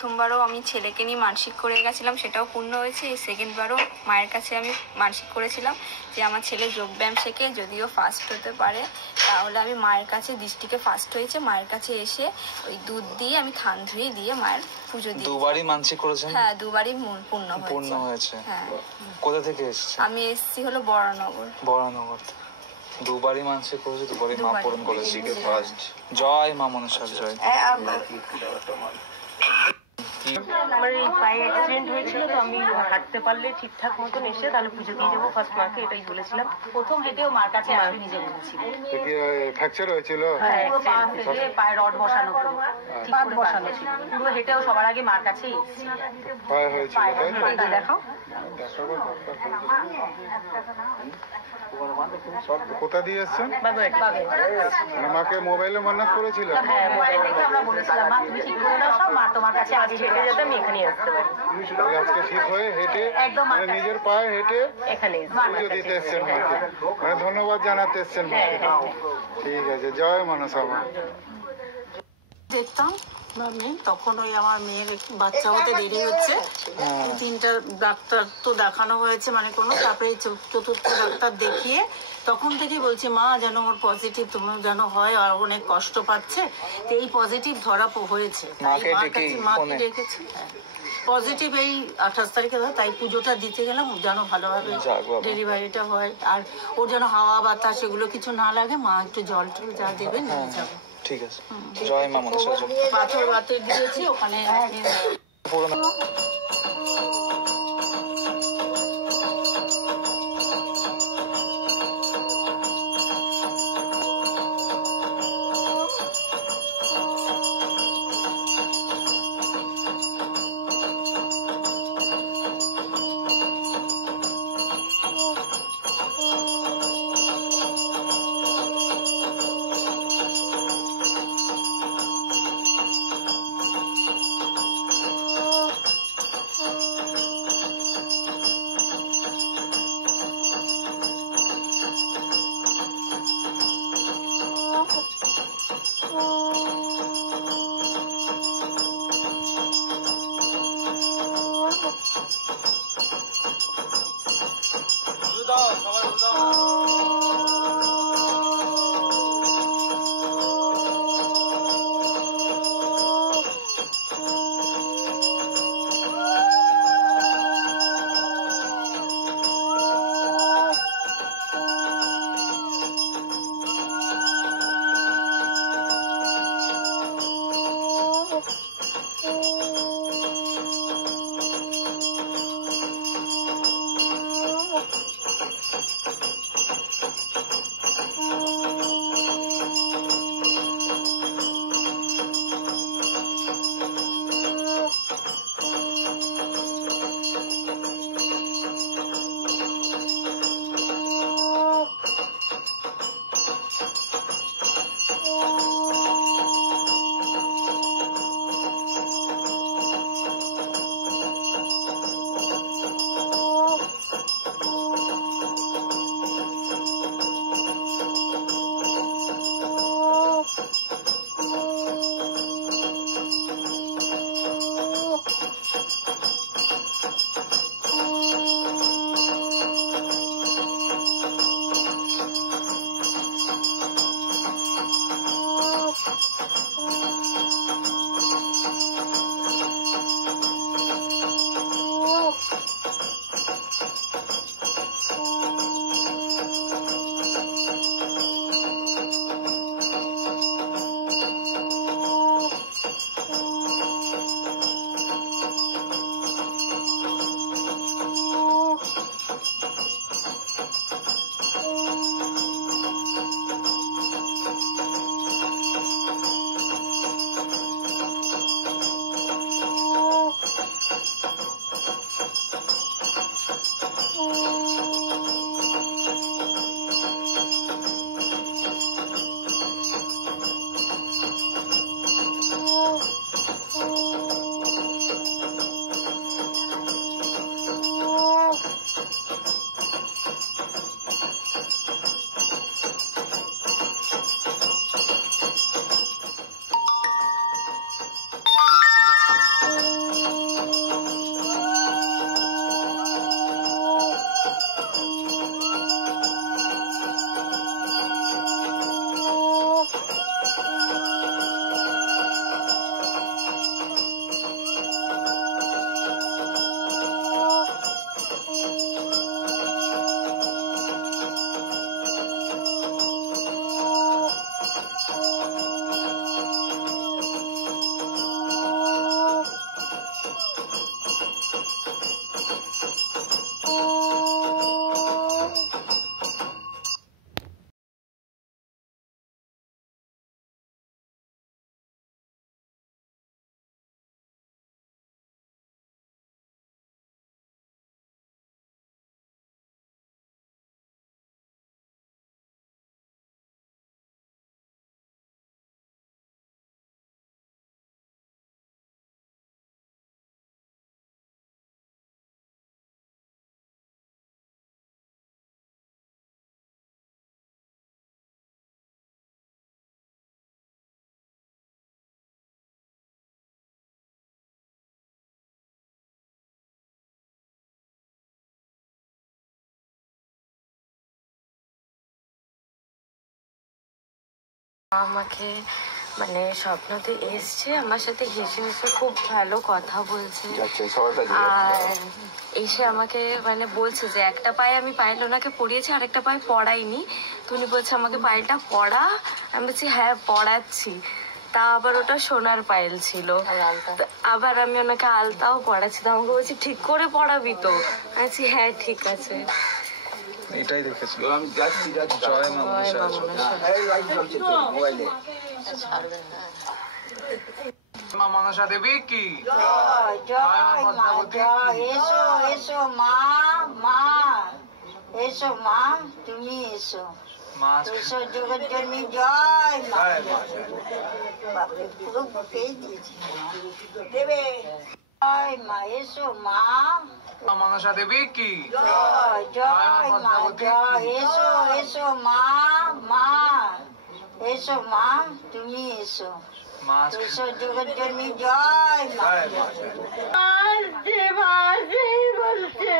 প্রথমবারও আমি ছেলেকে নিয়ে মানসিক করে গেছিলাম, সেটাও পূর্ণ হয়েছে। এই সেকেন্ডবারও মায়ের কাছে আমি মানসিক করেছিলাম যে আমার ছেলে যোগব্যায়াম শেখে, যদিও ফার্স্ট হতে পারে তাহলে আমি মায়ের কাছে, ডিস্ট্রিক্টে ফার্স্ট হয়েছে, মায়ের কাছে এসে ওই দুধ দিয়ে আমি থান ধুয়ে দিয়ে মায়ের পুজো দিই। দুবারই মানসিক করেছেন? হ্যাঁ, দুবারই পূর্ণ হয়েছে। হ্যাঁ। কোথা থেকে এসেছে? আমি এসেছি হলো বরানগর। দুবারই মানসিক করেছে, দুবারই মা পূরণ করেছে। জয় মা মনসার জয়। আমার এই পায়ে অ্যাক্সিডেন্ট হয়েছিল, তো আমি হাঁটতে পারলে ঠিকঠাক মতন এসে তাহলে পুজো দিয়ে যাবো ফার্স্ট মাকে, এটাই বলেছিলাম। প্রথম হেঁটেও মার কাছে আসবে নিজে বলেছিল। ফ্র্যাকচার হয়েছিল? হ্যাঁ, পায়ে রড বসানো, পাত বসানো ছিল। পুরো হেঁটেও সবার আগে মার কাছেই পায়ে হয়েছিল। দেখাও কোথা দিয়ে এসছেন? মাকে মোবাইলে মান্নাত করেছিল? হ্যাঁ, মোবাইল দেখে আমরা বলেছিলাম মা তুমি ঠিক করে দাও সব, মা তোমার কাছে আজ হেঁটে যেতে আমি এখানে আসতে পারি। আজকে ঠিক হয়ে হেঁটে নিজের পায়ে হেঁটে এখানে পুজো দিতে এসছেন মাকে, মানে ধন্যবাদ জানাতে এসছেন মাকে। ঠিক আছে, জয় মনসা মা। দেখতাম তখন ওই আমার মেয়ের একটু বাচ্চা হতে দেরি হচ্ছে, 3টা ডাক্তার তো দেখানো হয়েছে মানে কোনো, তারপরে 4র্থ ডাক্তার দেখিয়ে তখন থেকেই বলছি মা যেন ওর পজিটিভ তোমার যেন হয়, আর অনেক কষ্ট পাচ্ছে, তো এই পজিটিভ ধরা হয়েছে, মাকে ডেকেছি পজিটিভ এই 28 তারিখে, তাই পুজোটা দিতে গেলাম যেন ভালোভাবে ডেলিভারিটা হয়, আর ওর যেন হাওয়া বাতাস এগুলো কিছু না লাগে, মা একটু জল টল যা দেবে নিয়ে যাবো। ঠিক আছে, জয় মা মনসা জয়। পাথর দিয়েছি ওখানে। আমাকে মানে স্বপ্নতে এসছে, আমার সাথে হেসে হেসে খুব ভালো কথা বলছে, আর এসে আমাকে মানে বলছে যে একটা পায়ে আমি পায়েল ওনাকে পড়িয়েছি, আর একটা পায়ে পড়াইনি। তো উনি বলছে আমাকে পায়েলটা পড়া। আমি বলছি হ্যাঁ পড়াচ্ছি। তা আবার ওটা সোনার পায়েল ছিল, আবার আমি ওনাকে আলতাও পড়াচ্ছি। তো আমাকে বলছি ঠিক করে পড়াবি তো? আমি বলছি হ্যাঁ ঠিক আছে। এটাই দেখেছি। আমি যাচ্ছি জয় মা মনসা। মা মনসা দেবী কি জয় জয় মা জয়। এসো এসো মা, মা এসো মা, তুমি এসো মা এসো জগৎ জননী জয় মা। বাপরে পুরো বুকেই দিয়েছি দেবে। জয় মা এসো মা, মা মনসা দেবী কি জয় জয় মা জয়। এসো এসো মা, মা এসো মা, তুমি এসো মা এসো জগৎ জননী জয় মা। যে মাঝে বলছে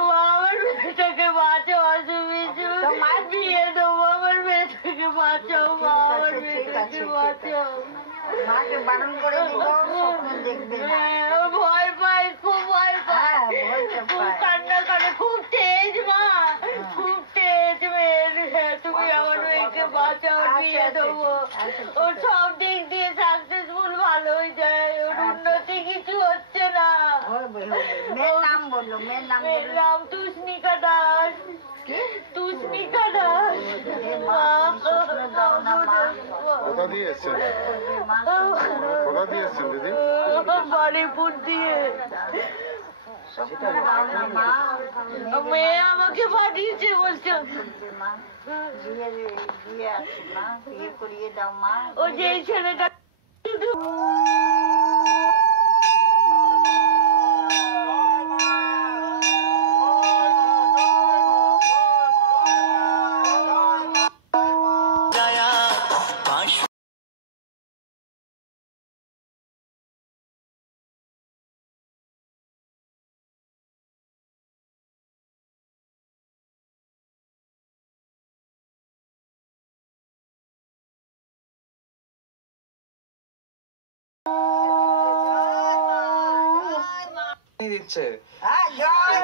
আমার মেয়েটাকে বাঁচাও, অসুবিধা বিয়ে দেবো, আমার মেয়েটাকে বাঁচাও মা, আমার মেয়েটাকে বাঁচাও। মাকে বারণ করে দিব, স্বপ্ন দেখবে না। ভয় পাই, খুব ভয় পাই, খুব পায়। কান্না করে, খুব তেজ মা, খুব তেজ মেয়ে। তুমি আমার মেয়েকে বাঁচাও, বিয়ে দেবো। ওর সব দিক দিয়ে সাকসেসফুল ভালো হয়ে যায়, ওর উন্নতি কিছু হচ্ছে না। মেয়ের নাম বললো, মেয়ের নাম মেয়ের নাম তুষ্ণিকা দাস। তুষ্ণিকা দাস। কোথা দিয়ে এসছেন? কোথা দিয়ে এসছেন দিদি? বাড়িপুর দিয়ে। মেয়ে আমাকে পাঠিয়েছে, বলছে বিয়ে আছে মা, বিয়ে করিয়ে দাও মা। ও যে ছেলেটা দিচ্ছে। জয়